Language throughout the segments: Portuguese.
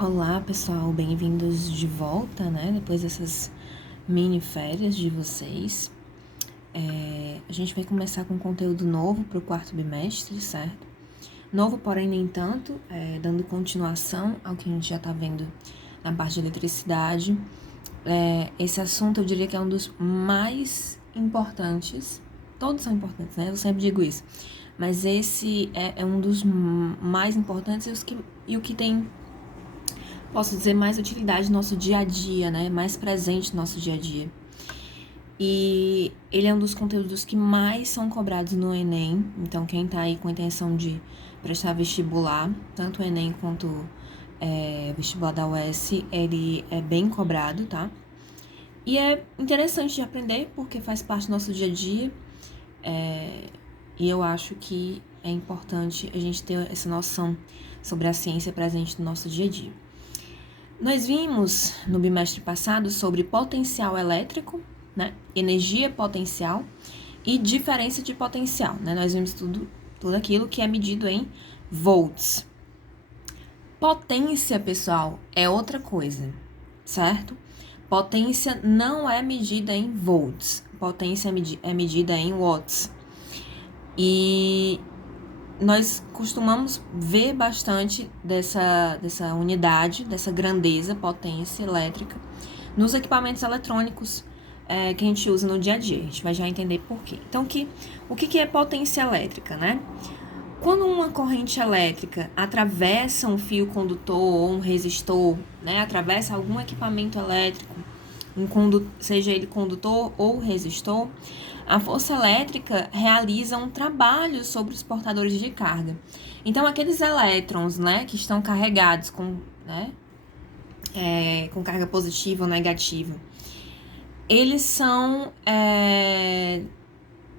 Olá, pessoal, bem-vindos de volta, né? Depois dessas mini férias de vocês. A gente vai começar com conteúdo novo para o quarto bimestre, certo? Novo, porém, nem tanto, dando continuação ao que a gente já está vendo na parte de eletricidade. Esse assunto eu diria que é um dos mais importantes. Todos são importantes, né? Eu sempre digo isso. Mas esse é um dos mais importantes e o que tem, posso dizer, mais utilidade no nosso dia a dia, né? Mais presente no nosso dia a dia. E ele é um dos conteúdos que mais são cobrados no Enem. Então, quem tá aí com a intenção de prestar vestibular, tanto o Enem quanto vestibular da UES, ele é bem cobrado, tá? E é interessante de aprender, porque faz parte do nosso dia a dia. E eu acho que é importante a gente ter essa noção sobre a ciência presente no nosso dia a dia. Nós vimos no bimestre passado sobre potencial elétrico, né? Energia potencial e diferença de potencial, né? Nós vimos tudo aquilo que é medido em volts. Potência, pessoal, é outra coisa, certo? Potência não é medida em volts, potência é medida em watts. E nós costumamos ver bastante dessa unidade, dessa grandeza, potência elétrica, nos equipamentos eletrônicos que a gente usa no dia a dia. A gente vai já entender por quê. Então, o que é potência elétrica, né? Quando uma corrente elétrica atravessa um fio condutor ou um resistor, né? Atravessa algum equipamento elétrico, seja ele condutor ou resistor, a força elétrica realiza um trabalho sobre os portadores de carga. Então, aqueles elétrons, né, que estão carregados com carga positiva ou negativa, eles são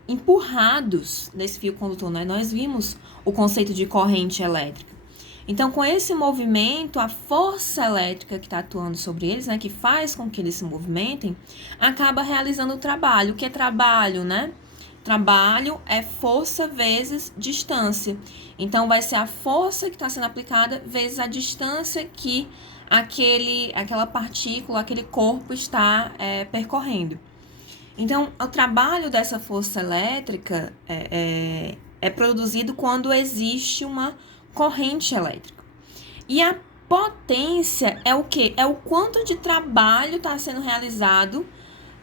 empurrados nesse fio condutor, né? Nós vimos o conceito de corrente elétrica. Então, com esse movimento, a força elétrica que está atuando sobre eles, né, que faz com que eles se movimentem, acaba realizando o trabalho. O que é trabalho, né? Trabalho é força vezes distância. Então, vai ser a força que está sendo aplicada vezes a distância que aquela partícula, aquele corpo está percorrendo. Então, o trabalho dessa força elétrica é produzido quando existe uma corrente elétrica. E a potência é o quê? É o quanto de trabalho está sendo realizado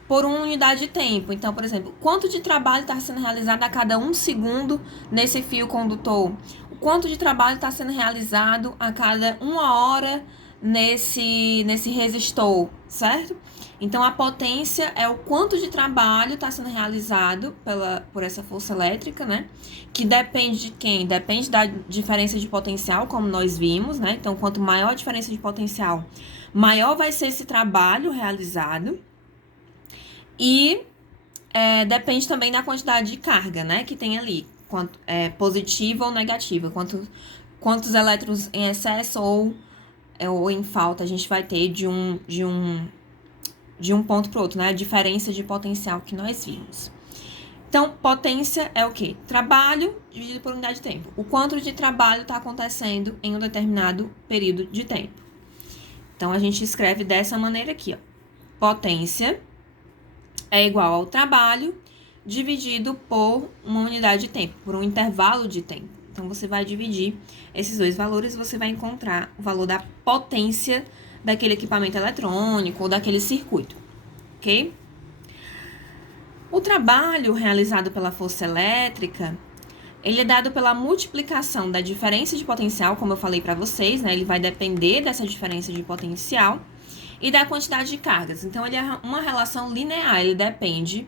por uma unidade de tempo. Então, por exemplo, quanto de trabalho está sendo realizado a cada 1 segundo nesse fio condutor? O quanto de trabalho está sendo realizado a cada 1 hora nesse resistor, certo? Então, a potência é o quanto de trabalho está sendo realizado por essa força elétrica, né? Que depende de quem? Depende da diferença de potencial, como nós vimos, né? Então, quanto maior a diferença de potencial, maior vai ser esse trabalho realizado. E depende também da quantidade de carga, né? Que tem ali, quanto positiva ou negativa, quantos elétrons em excesso ou em falta a gente vai ter de um ponto para o outro, né? A diferença de potencial que nós vimos. Então, potência é o quê? Trabalho dividido por unidade de tempo. O quanto de trabalho está acontecendo em um determinado período de tempo. Então, a gente escreve dessa maneira aqui, ó. Potência é igual ao trabalho dividido por uma unidade de tempo, por um intervalo de tempo. Então, você vai dividir esses dois valores e você vai encontrar o valor da potência daquele equipamento eletrônico ou daquele circuito, ok? O trabalho realizado pela força elétrica, ele é dado pela multiplicação da diferença de potencial, como eu falei para vocês, né? Ele vai depender dessa diferença de potencial e da quantidade de cargas. Então, ele é uma relação linear, ele depende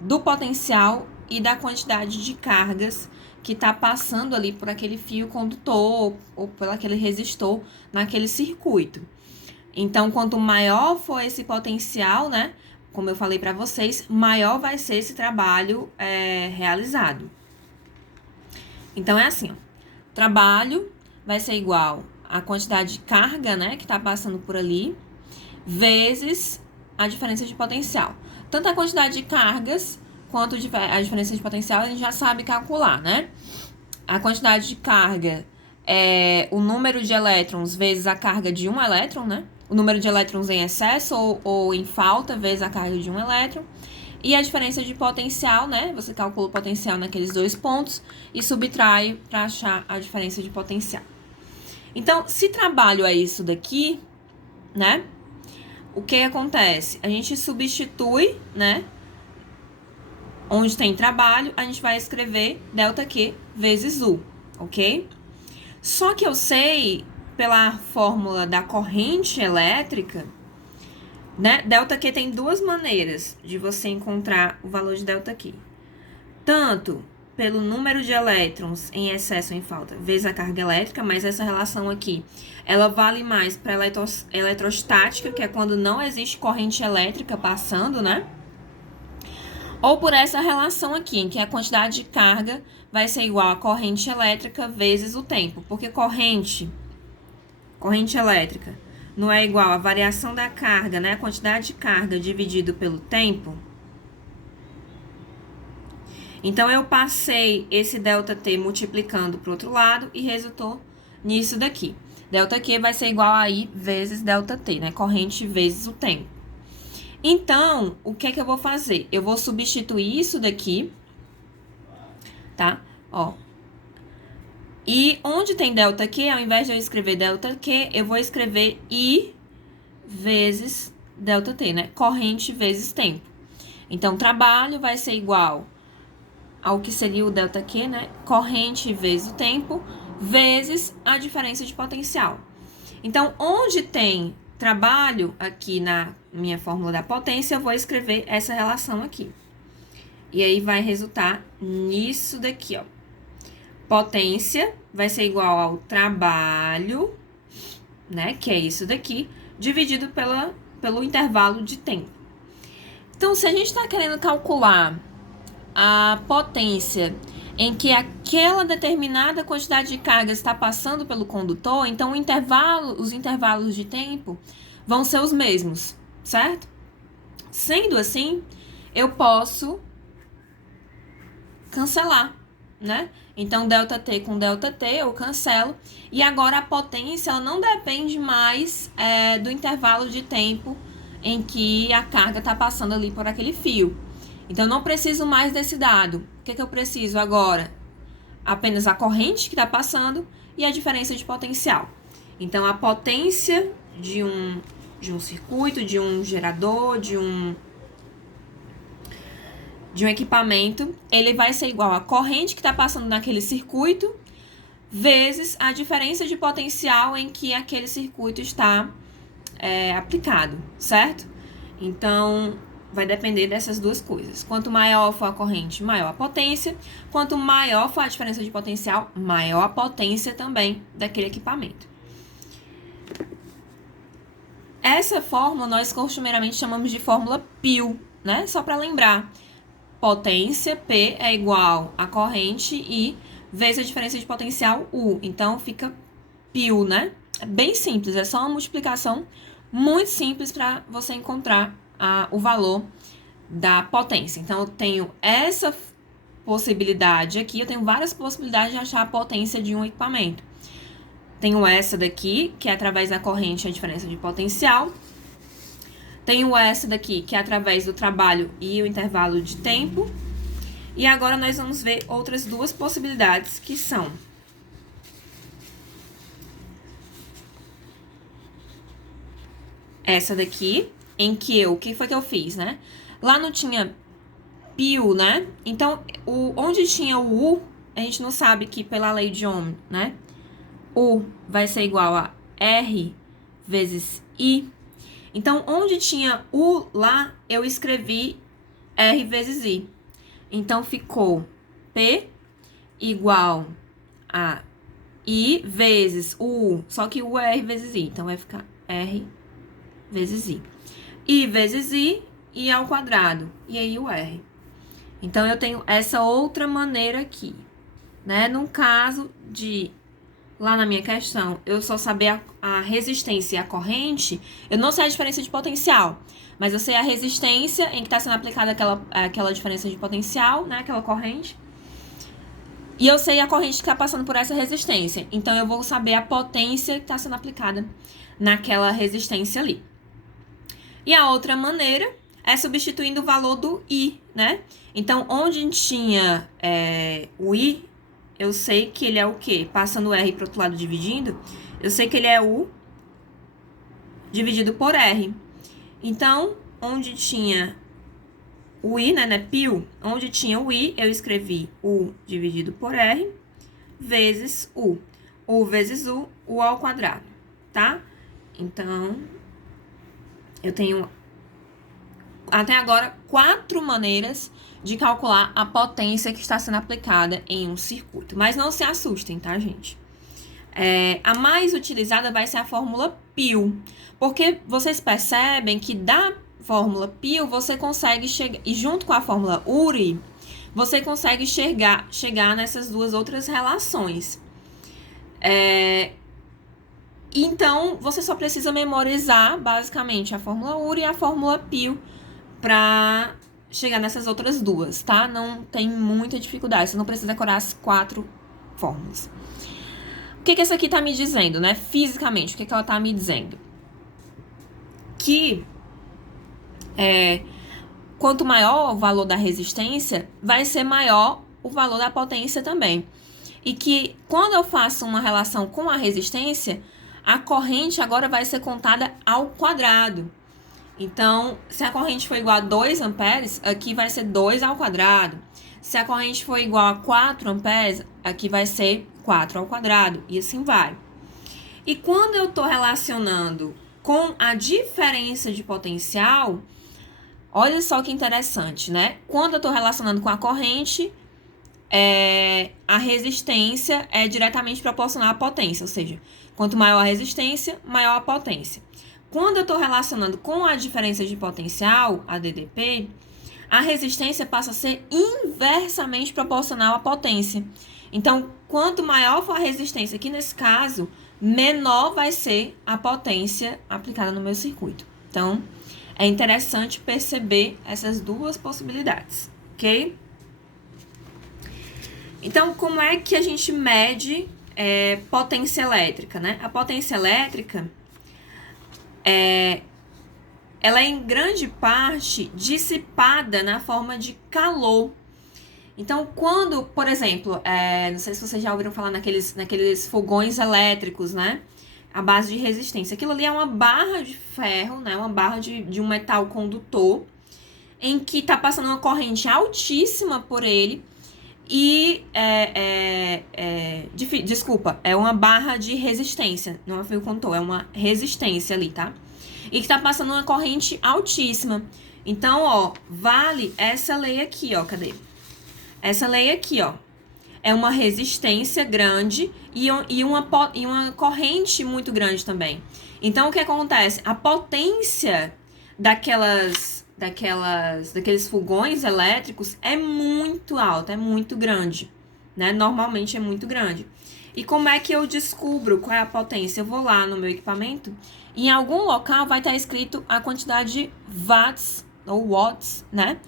do potencial e da quantidade de cargas que está passando ali por aquele fio condutor ou por aquele resistor naquele circuito. Então, quanto maior for esse potencial, né, como eu falei para vocês, maior vai ser esse trabalho realizado. Então, é assim, ó, trabalho vai ser igual a quantidade de carga, né, que está passando por ali, vezes a diferença de potencial. Tanto a quantidade de cargas quanto a diferença de potencial, a gente já sabe calcular, né? A quantidade de carga o número de elétrons vezes a carga de um elétron, né? O número de elétrons em excesso ou em falta vezes a carga de um elétron. E a diferença de potencial, né? Você calcula o potencial naqueles dois pontos e subtrai para achar a diferença de potencial. Então, se trabalho é isso daqui, né? O que acontece? A gente substitui, né? Onde tem trabalho, a gente vai escrever ΔQ vezes U, ok? Só que eu sei, pela fórmula da corrente elétrica, né? ΔQ tem duas maneiras de você encontrar o valor de ΔQ. Tanto pelo número de elétrons em excesso ou em falta vezes a carga elétrica, mas essa relação aqui, ela vale mais para eletrostática, que é quando não existe corrente elétrica passando, né? Ou por essa relação aqui, em que a quantidade de carga vai ser igual a corrente elétrica vezes o tempo, porque corrente elétrica não é igual a variação da carga, né? A quantidade de carga dividido pelo tempo. Então, eu passei esse ΔT multiplicando para o outro lado e resultou nisso daqui. ΔQ vai ser igual a I vezes ΔT, né? Corrente vezes o tempo. Então, o que é que eu vou fazer? Eu vou substituir isso daqui, tá? Ó. E onde tem ΔQ, ao invés de eu escrever ΔQ, eu vou escrever I vezes ΔT, né? Corrente vezes tempo. Então, trabalho vai ser igual ao que seria o ΔQ, né? Corrente vezes o tempo, vezes a diferença de potencial. Então, onde tem trabalho, aqui na minha fórmula da potência, eu vou escrever essa relação aqui. E aí, vai resultar nisso daqui, ó. Potência vai ser igual ao trabalho, né? Que é isso daqui, dividido pelo intervalo de tempo. Então, se a gente está querendo calcular a potência em que aquela determinada quantidade de carga está passando pelo condutor, então os intervalos de tempo vão ser os mesmos, certo? Sendo assim, eu posso cancelar, né? Então, ΔT com ΔT eu cancelo. E agora a potência ela não depende mais do intervalo de tempo em que a carga está passando ali por aquele fio. Então, eu não preciso mais desse dado. O que eu preciso agora? Apenas a corrente que está passando e a diferença de potencial. Então, a potência de um circuito, de um gerador, de um equipamento, ele vai ser igual à corrente que está passando naquele circuito, vezes a diferença de potencial em que aquele circuito está aplicado, certo? Então, vai depender dessas duas coisas. Quanto maior for a corrente, maior a potência. Quanto maior for a diferença de potencial, maior a potência também daquele equipamento. Essa fórmula nós costumeiramente chamamos de fórmula PIL, né? Só para lembrar. Potência, P, é igual a corrente I vezes a diferença de potencial, U. Então, fica PIL, né? É bem simples, é só uma multiplicação muito simples para você encontrar o valor da potência. Então, eu tenho essa possibilidade aqui, eu tenho várias possibilidades de achar a potência de um equipamento. Tenho essa daqui, que é através da corrente a diferença de potencial. Tenho essa daqui, que é através do trabalho e o intervalo de tempo. E agora nós vamos ver outras duas possibilidades, que são essa daqui, em que o que foi que eu fiz, né? Lá não tinha PIL, né? Então, onde tinha o U, a gente não sabe que pela lei de Ohm, né? U vai ser igual a R vezes I. Então, onde tinha U lá, eu escrevi R vezes I. Então, ficou P igual a I vezes o U, só que U é R vezes I. Então, vai ficar R vezes I. I vezes I ao quadrado. E aí o R. Então, eu tenho essa outra maneira aqui, né? No caso de, lá na minha questão, eu só saber a resistência e a corrente, eu não sei a diferença de potencial, mas eu sei a resistência em que está sendo aplicada aquela diferença de potencial, né? Aquela corrente. E eu sei a corrente que está passando por essa resistência. Então, eu vou saber a potência que está sendo aplicada naquela resistência ali. E a outra maneira é substituindo o valor do I, né? Então, onde tinha o I, eu sei que ele é o quê? Passando o R para o outro lado dividindo, eu sei que ele é U dividido por R. Então, onde tinha o I, né, π, onde tinha o I, eu escrevi U dividido por R vezes U. U vezes U ao quadrado, tá? Então, eu tenho até agora 4 maneiras de calcular a potência que está sendo aplicada em um circuito. Mas não se assustem, tá, gente? A mais utilizada vai ser a fórmula π, porque vocês percebem que da fórmula π você consegue chegar, e junto com a fórmula URI, você consegue chegar nessas duas outras relações. Então, você só precisa memorizar, basicamente, a fórmula URI e a fórmula π para chegar nessas outras duas, tá? Não tem muita dificuldade, você não precisa decorar as 4 fórmulas. O que essa aqui tá me dizendo, né? Fisicamente, o que ela tá me dizendo? Que quanto maior o valor da resistência, vai ser maior o valor da potência também. E que quando eu faço uma relação com a resistência, a corrente agora vai ser contada ao quadrado. Então, se a corrente for igual a 2 amperes, aqui vai ser 2 ao quadrado. Se a corrente for igual a 4 amperes, aqui vai ser 4 ao quadrado. E assim vai. E quando eu estou relacionando com a diferença de potencial, olha só que interessante, né? Quando eu estou relacionando com a corrente, a resistência é diretamente proporcional à potência. Ou seja, quanto maior a resistência, maior a potência. Quando eu estou relacionando com a diferença de potencial, a DDP, a resistência passa a ser inversamente proporcional à potência. Então, quanto maior for a resistência, aqui nesse caso, menor vai ser a potência aplicada no meu circuito. Então, é interessante perceber essas duas possibilidades, ok? Então, como é que a gente mede potência elétrica, né? A potência elétrica ela é em grande parte dissipada na forma de calor. Então, quando, por exemplo, não sei se vocês já ouviram falar naqueles fogões elétricos, né? A base de resistência. Aquilo ali é uma barra de ferro, né? Uma barra de um metal condutor, em que está passando uma corrente altíssima por ele. E, desculpa, é uma barra de resistência, não é fio condutor, é uma resistência ali, tá? E que tá passando uma corrente altíssima. Então, ó, vale essa lei aqui, ó, cadê? Essa lei aqui, ó, é uma resistência grande e uma corrente muito grande também. Então, o que acontece? A potência daqueles fogões elétricos é muito alta, é muito grande, né? Normalmente é muito grande. E como é que eu descubro qual é a potência? Eu vou lá no meu equipamento e em algum local vai estar escrito a quantidade de watts ou watts, né?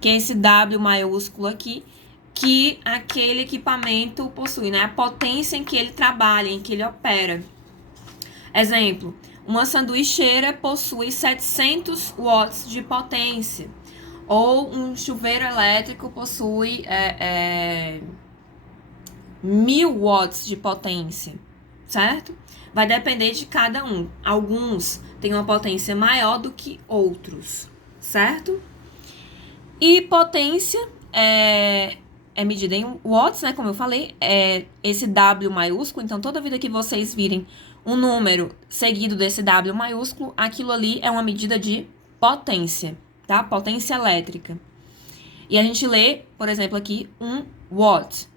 Que é esse W maiúsculo aqui, que aquele equipamento possui, né? A potência em que ele trabalha, em que ele opera. Exemplo, uma sanduicheira possui 700 watts de potência. Ou um chuveiro elétrico possui 1000 watts de potência, certo? Vai depender de cada um. Alguns têm uma potência maior do que outros, certo? E potência é medida em watts, né? Como eu falei, esse W maiúsculo. Então, toda vida que vocês virem um número seguido desse W maiúsculo, aquilo ali é uma medida de potência, tá? Potência elétrica. E a gente lê, por exemplo, aqui, 1 watt.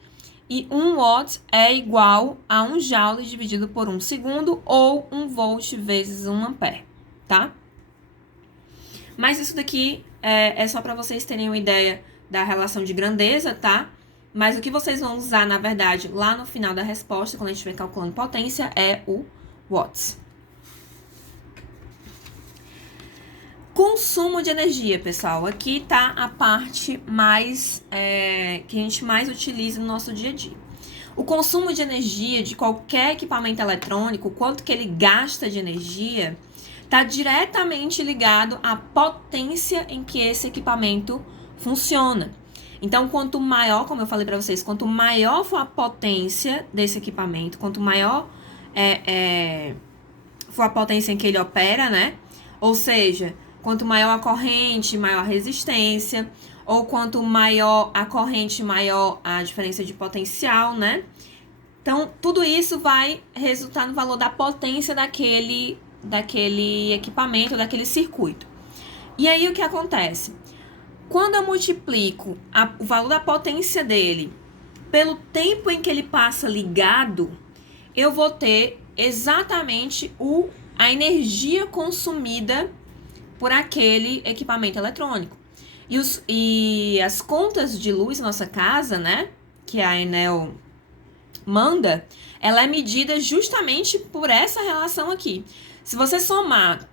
E 1 watt é igual a 1 joule dividido por 1 segundo ou 1 volt vezes 1 ampere, tá? Mas isso daqui é só para vocês terem uma ideia da relação de grandeza, tá? Mas o que vocês vão usar, na verdade, lá no final da resposta, quando a gente estiver calculando potência, é o watts. Consumo de energia, pessoal. Aqui tá a parte mais que a gente mais utiliza no nosso dia a dia. O consumo de energia de qualquer equipamento eletrônico, quanto que ele gasta de energia, está diretamente ligado à potência em que esse equipamento funciona. Então, quanto maior, como eu falei para vocês, quanto maior for a potência desse equipamento, quanto maior for a potência em que ele opera, né? Ou seja, quanto maior a corrente, maior a resistência, ou quanto maior a corrente, maior a diferença de potencial, né? Então, tudo isso vai resultar no valor da potência daquele equipamento, daquele circuito. E aí, o que acontece? Quando eu multiplico o valor da potência dele pelo tempo em que ele passa ligado, eu vou ter exatamente a energia consumida por aquele equipamento eletrônico. E as contas de luz na nossa casa, né, que a Enel manda, ela é medida justamente por essa relação aqui. Se você somar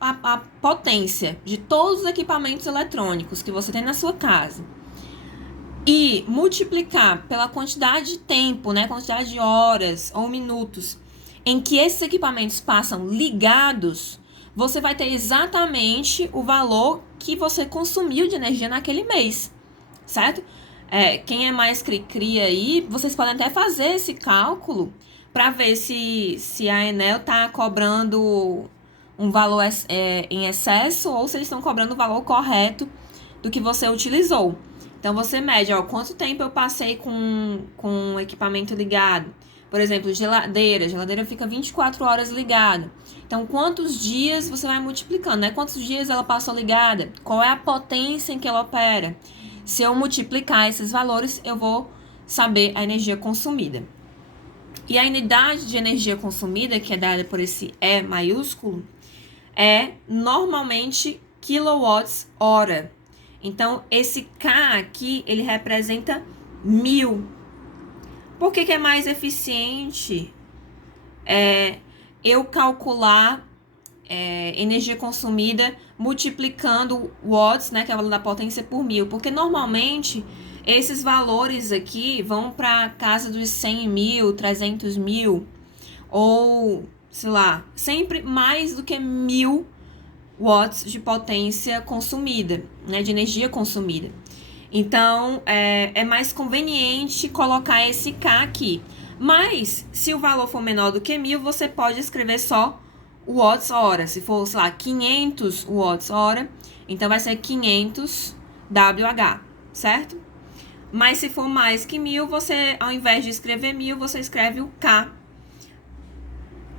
a potência de todos os equipamentos eletrônicos que você tem na sua casa e multiplicar pela quantidade de tempo, né, quantidade de horas ou minutos em que esses equipamentos passam ligados, você vai ter exatamente o valor que você consumiu de energia naquele mês, certo? Quem é mais cri-cri aí, vocês podem até fazer esse cálculo para ver se a Enel está cobrando um valor em excesso ou se eles estão cobrando o valor correto do que você utilizou. Então, você mede, quanto tempo eu passei com o equipamento ligado. Por exemplo, geladeira fica 24 horas ligada. Então, quantos dias você vai multiplicando, né? Quantos dias ela passou ligada? Qual é a potência em que ela opera? Se eu multiplicar esses valores, eu vou saber a energia consumida. E a unidade de energia consumida, que é dada por esse E maiúsculo, é normalmente quilowatts-hora. Então, esse K aqui, ele representa 1000. Por que é mais eficiente eu calcular energia consumida multiplicando watts, né, que é o valor da potência, por 1000? Porque normalmente esses valores aqui vão para casa dos 100 mil, 300 mil, ou, sei lá, sempre mais do que 1000 watts de potência consumida, né, de energia consumida. Então, é mais conveniente colocar esse K aqui. Mas, se o valor for menor do que 1000, você pode escrever só watts-hora. Se for, sei lá, 500 watts-hora, então vai ser 500 WH, certo? Mas se for mais que 1000, você, ao invés de escrever 1000, você escreve o K,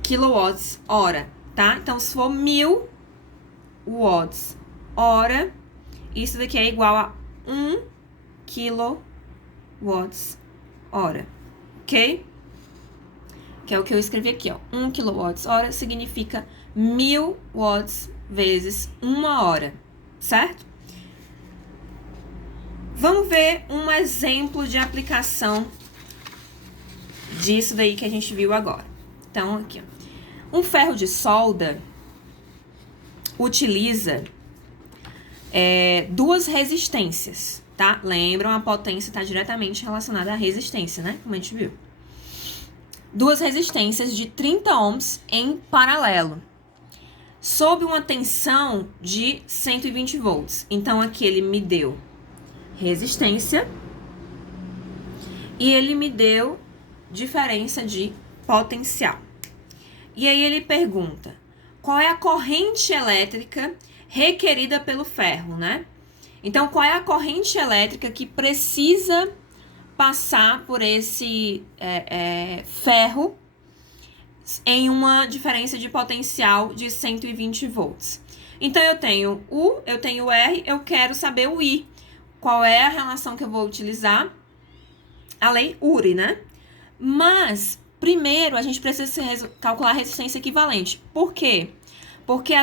kilowatts-hora, tá? Então, se for 1000 watts-hora, isso daqui é igual a 1 kWh, ok? Que é o que eu escrevi aqui, ó. 1 kWh significa 1000 watts vezes 1 hora, certo? Vamos ver um exemplo de aplicação disso daí que a gente viu agora. Então, aqui, ó. Um ferro de solda utiliza duas resistências, tá? Lembram, a potência está diretamente relacionada à resistência, né? Como a gente viu. Duas resistências de 30 ohms em paralelo, sob uma tensão de 120 volts. Então, aqui ele me deu resistência e ele me deu diferença de potencial. E aí ele pergunta, qual é a corrente elétrica requerida pelo ferro, né? Então, qual é a corrente elétrica que precisa passar por esse ferro em uma diferença de potencial de 120 volts? Então, eu tenho o R, eu quero saber o I. Qual é a relação que eu vou utilizar? A lei Uri, né? Mas, primeiro, a gente precisa calcular a resistência equivalente. Por quê? Porque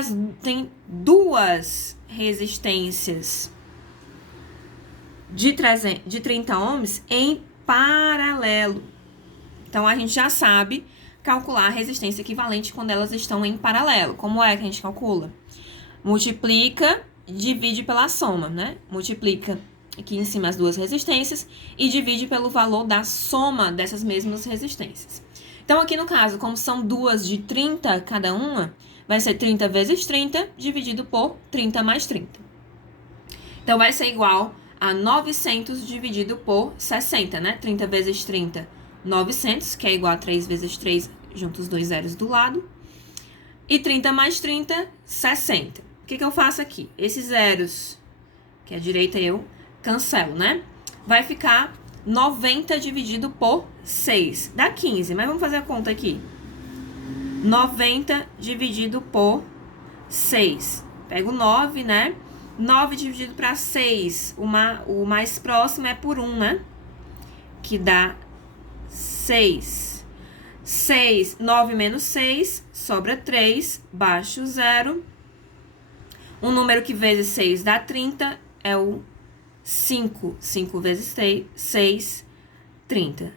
tem duas resistências de 30 ohms em paralelo. Então, a gente já sabe calcular a resistência equivalente quando elas estão em paralelo. Como é que a gente calcula? Multiplica, divide pela soma, né? Multiplica aqui em cima as duas resistências, e divide pelo valor da soma dessas mesmas resistências. Então, aqui no caso, como são duas de 30 cada uma, vai ser 30 vezes 30 dividido por 30 mais 30. Então, vai ser igual a 900 dividido por 60, né? 30 vezes 30, 900, que é igual a 3 vezes 3, junto os dois zeros do lado. E 30 mais 30, 60. O que eu faço aqui? Esses zeros, que é a direita eu cancelo, né? Vai ficar 90 dividido por 6. Dá 15, mas vamos fazer a conta aqui. 90 dividido por 6. Pego 9, né? 9 dividido para 6. O mais próximo é por 1, né? Que dá 6. 6, 9 menos 6, sobra 3, baixo 0. Um número que vezes 6 dá 30, é o 5. 5 vezes 6, 30.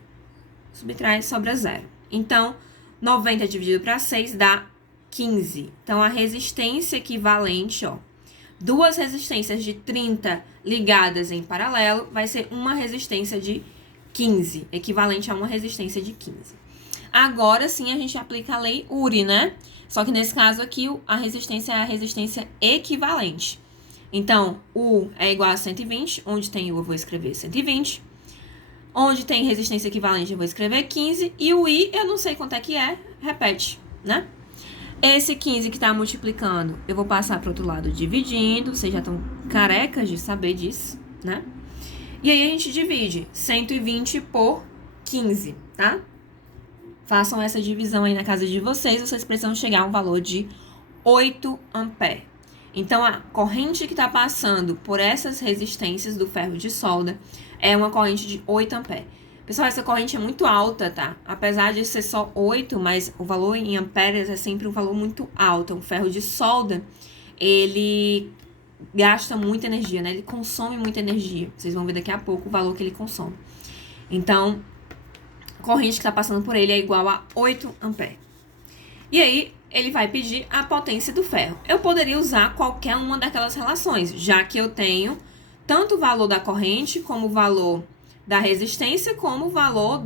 Subtrai, sobra 0. Então, 90 dividido para 6 dá 15. Então, a resistência equivalente, ó, duas resistências de 30 ligadas em paralelo, vai ser uma resistência de 15, equivalente a uma resistência de 15. Agora sim a gente aplica a lei Uri, né? Só que nesse caso aqui a resistência é a resistência equivalente. Então, U é igual a 120, onde tem U eu vou escrever 120. Onde tem resistência equivalente eu vou escrever 15. E o I eu não sei quanto é que é, repete, né? Esse 15 que está multiplicando, eu vou passar para o outro lado dividindo. Vocês já estão carecas de saber disso, né? E aí a gente divide 120 por 15, tá? Façam essa divisão aí na casa de vocês. Vocês precisam chegar a um valor de 8 amperes. Então, a corrente que está passando por essas resistências do ferro de solda é uma corrente de 8 amperes. Pessoal, essa corrente é muito alta, tá? Apesar de ser só 8, mas o valor em amperes é sempre um valor muito alto. O ferro de solda, ele gasta muita energia, né? Ele consome muita energia. Vocês vão ver daqui a pouco o valor que ele consome. Então, a corrente que está passando por ele é igual a 8 amperes. E aí, ele vai pedir a potência do ferro. Eu poderia usar qualquer uma daquelas relações, já que eu tenho tanto o valor da corrente, como o valor da resistência, como o valor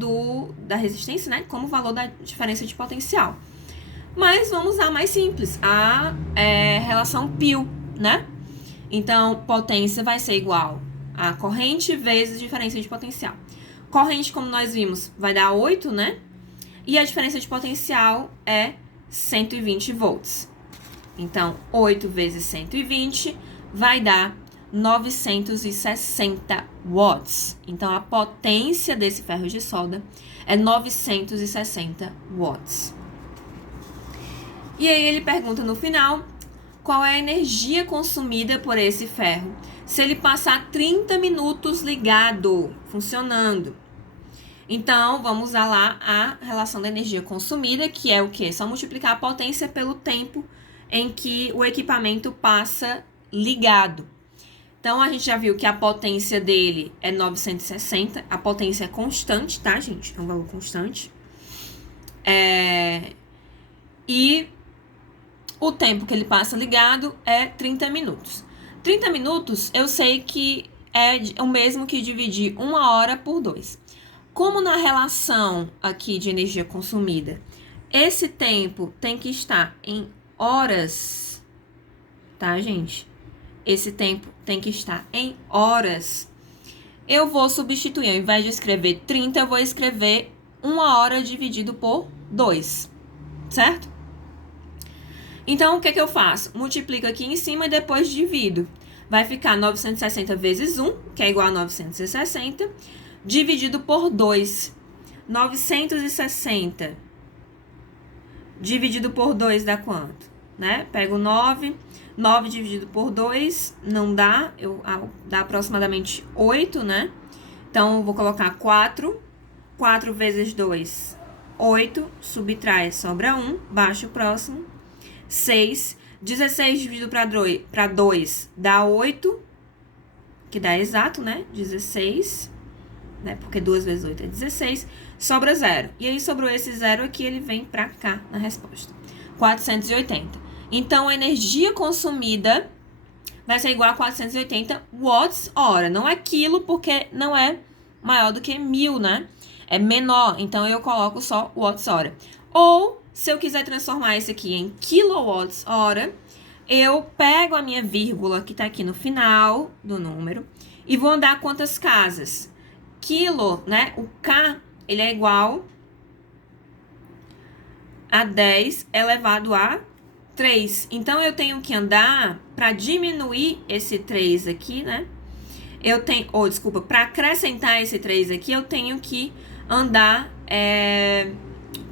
da resistência, né? Como o valor da diferença de potencial. Mas vamos usar mais simples, a relação π, né? Então, potência vai ser igual a corrente vezes diferença de potencial. Corrente, como nós vimos, vai dar 8, né? E a diferença de potencial é 120 volts. Então, 8 vezes 120 vai dar 960 watts. Então, a potência desse ferro de solda é 960 watts. E aí ele pergunta no final, qual é a energia consumida por esse ferro se ele passar 30 minutos ligado, funcionando? Então, vamos usar lá a relação da energia consumida, que é o quê? Só multiplicar a potência pelo tempo em que o equipamento passa ligado. Então, a gente já viu que a potência dele é 960. A potência é constante, tá, gente? É um valor constante. E o tempo que ele passa ligado é 30 minutos. 30 minutos, eu sei que é o mesmo que dividir 1 hora por 2. Como na relação aqui de energia consumida, esse tempo tem que estar em horas, tá, gente? Esse tempo tem que estar em horas. Eu vou substituir, ao invés de escrever 30, eu vou escrever 1 hora dividido por 2, certo? Então, o que eu faço? Multiplico aqui em cima e depois divido. Vai ficar 960 vezes 1, que é igual a 960, dividido por 2. 960 dividido por 2 dá quanto? Né? Pego 9. 9 dividido por 2 não dá, dá aproximadamente 8, né? Então, eu vou colocar 4. 4 vezes 2, 8. Subtrai, sobra 1. Baixa o próximo. 6. 16 dividido para 2 dá 8, que dá exato, né? 16, né? Porque 2 vezes 8 é 16. Sobra 0. E aí, sobrou esse 0 aqui, ele vem para cá na resposta. 480. Então, a energia consumida vai ser igual a 480 watts-hora. Não é quilo, porque não é maior do que 1000, né? É menor, então eu coloco só watts-hora. Ou, se eu quiser transformar esse aqui em kilowatts-hora, eu pego a minha vírgula que tá aqui no final do número e vou andar quantas casas? Quilo, né? O K, ele é igual a 10 elevado a 3. Então, eu tenho que andar, para diminuir esse 3 aqui, né? Eu tenho, desculpa, para acrescentar esse 3 aqui, eu tenho que andar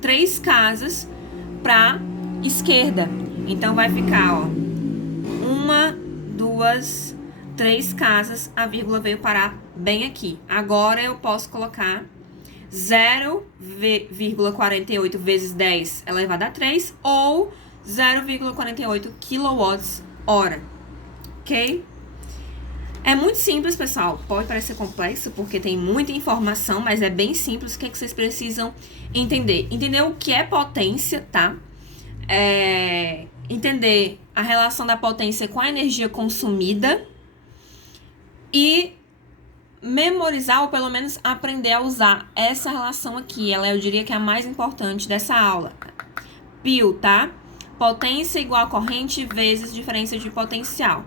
3 casas para esquerda. Então, vai ficar, ó, 1, 2, 3 casas, a vírgula veio parar bem aqui. Agora, eu posso colocar 0,48 vezes 10 elevado a 3 ou 0,48 kWh, ok? É muito simples, pessoal. Pode parecer complexo porque tem muita informação, mas é bem simples. O que é que vocês precisam entender? Entender o que é potência, tá? Entender a relação da potência com a energia consumida e memorizar, ou pelo menos aprender a usar essa relação aqui. Ela, eu diria que é a mais importante dessa aula. Pio, tá? Potência igual a corrente vezes diferença de potencial.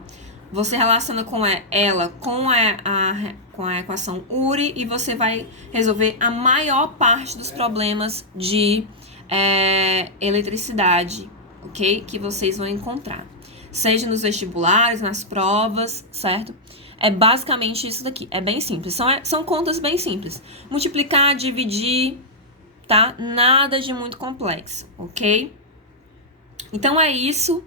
Você relaciona com ela com a equação URI e você vai resolver a maior parte dos problemas de eletricidade, ok? Que vocês vão encontrar. Seja nos vestibulares, nas provas, certo? É basicamente isso daqui. É bem simples. São contas bem simples. Multiplicar, dividir, tá? Nada de muito complexo, ok? Então, é isso.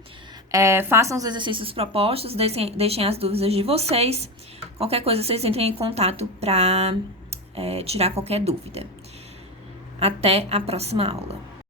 Façam os exercícios propostos, deixem as dúvidas de vocês. Qualquer coisa, vocês entrem em contato para tirar qualquer dúvida. Até a próxima aula.